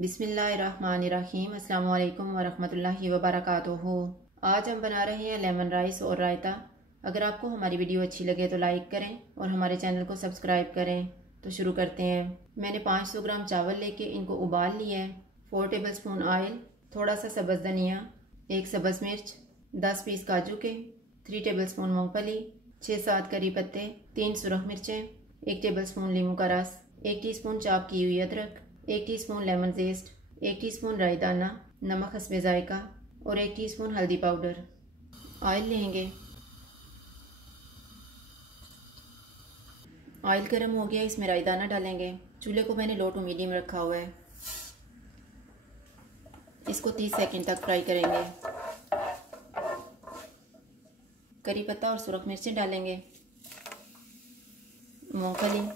बिस्मिल्लाहिर्रहमानिर्रहीम। अस्सलाम वालेकुम वरहमतुल्लाहि वबरकातुहू। आज हम बना रहे हैं लेमन राइस और रायता। अगर आपको हमारी वीडियो अच्छी लगे तो लाइक करें और हमारे चैनल को सब्सक्राइब करें। तो शुरू करते हैं। मैंने 500 ग्राम चावल लेके इनको उबाल लिया है। 4 टेबलस्पून ऑयल, थोड़ा सा सब्ज़ धनिया, 1 सब्ज़ मिर्च, 10 पीस काजू के, 3 टेबलस्पून मूंगफली, 6-7 करी पत्ते, 3 सुरख मिर्चें, 1 टेबलस्पून नींबू का रस, 1 टीस्पून चॉप की हुई अदरक, 1 टीस्पून लेमन जेस्ट, 1 टीस्पून राई दाना, नमक हस्बे जायका और 1 टीस्पून हल्दी पाउडर। ऑयल लेंगे। ऑयल गर्म हो गया, इसमें राई दाना डालेंगे। चूल्हे को मैंने लो टू मीडियम रखा हुआ है। इसको 30 सेकंड तक फ्राई करेंगे। करी पत्ता और सुरख मिर्चें डालेंगे, मूंगफली,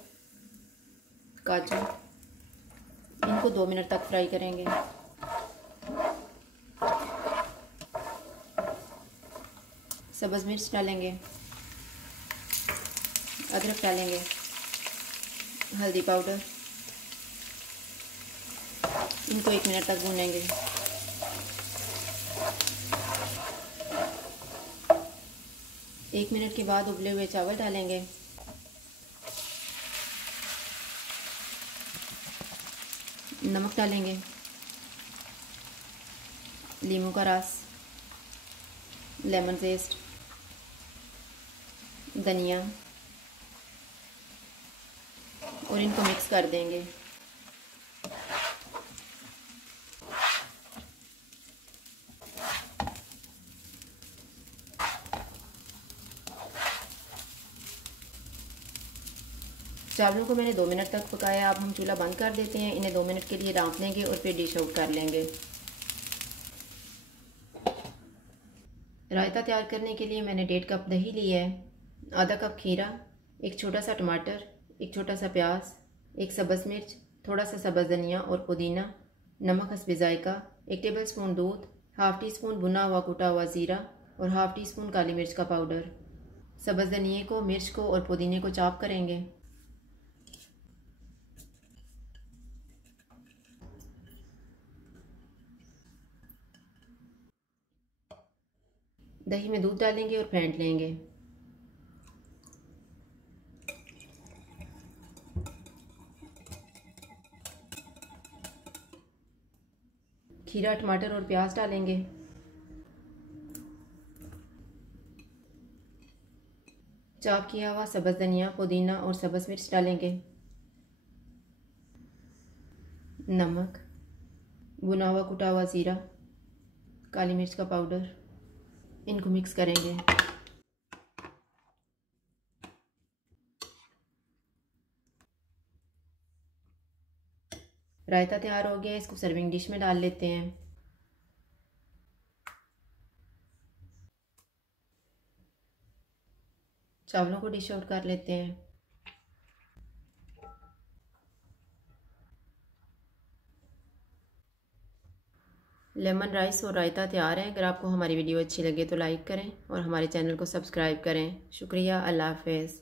काजू, इनको 2 मिनट तक फ्राई करेंगे। सब्ज़ मिर्च डालेंगे, अदरक डालेंगे, हल्दी पाउडर, इनको 1 मिनट तक भूनेंगे। एक मिनट के बाद उबले हुए चावल डालेंगे। नमक डालेंगे, नींबू का रस, लेमन पेस्ट, धनिया और इनको मिक्स कर देंगे। चावलों को मैंने 2 मिनट तक पकाया। अब हम चूल्हा बंद कर देते हैं। इन्हें 2 मिनट के लिए ढाँप लेंगे और फिर डिश आउट कर लेंगे। रायता तैयार करने के लिए मैंने 1.5 कप दही लिया है, आधा कप खीरा, एक छोटा सा टमाटर, एक छोटा सा प्याज, एक सब्ज़ मिर्च, थोड़ा सा सब्ज़ धनिया और पुदीना, नमक हस्बे जायका, 1 टेबलस्पून दूध, हाफ़ टी स्पून भुना हुआ कुटा हुआ ज़ीरा और हाफ़ टी स्पून काली मिर्च का पाउडर। सब्ज़ धनिए को, मिर्च को और पुदीने को चॉप करेंगे। दही में दूध डालेंगे और फेंट लेंगे। खीरा, टमाटर और प्याज डालेंगे। चॉप किया हुआ सब्ज़ धनिया, पुदीना और सब्ज़ मिर्च डालेंगे। नमक, भुना हुआ कुटा हुआ ज़ीरा, काली मिर्च का पाउडर, इनको मिक्स करेंगे। रायता तैयार हो गया, इसको सर्विंग डिश में डाल लेते हैं। चावलों को डिश आउट कर लेते हैं। लेमन राइस और रायता तैयार है। अगर आपको हमारी वीडियो अच्छी लगे तो लाइक करें और हमारे चैनल को सब्सक्राइब करें। शुक्रिया। अल्लाह हाफ़िज़।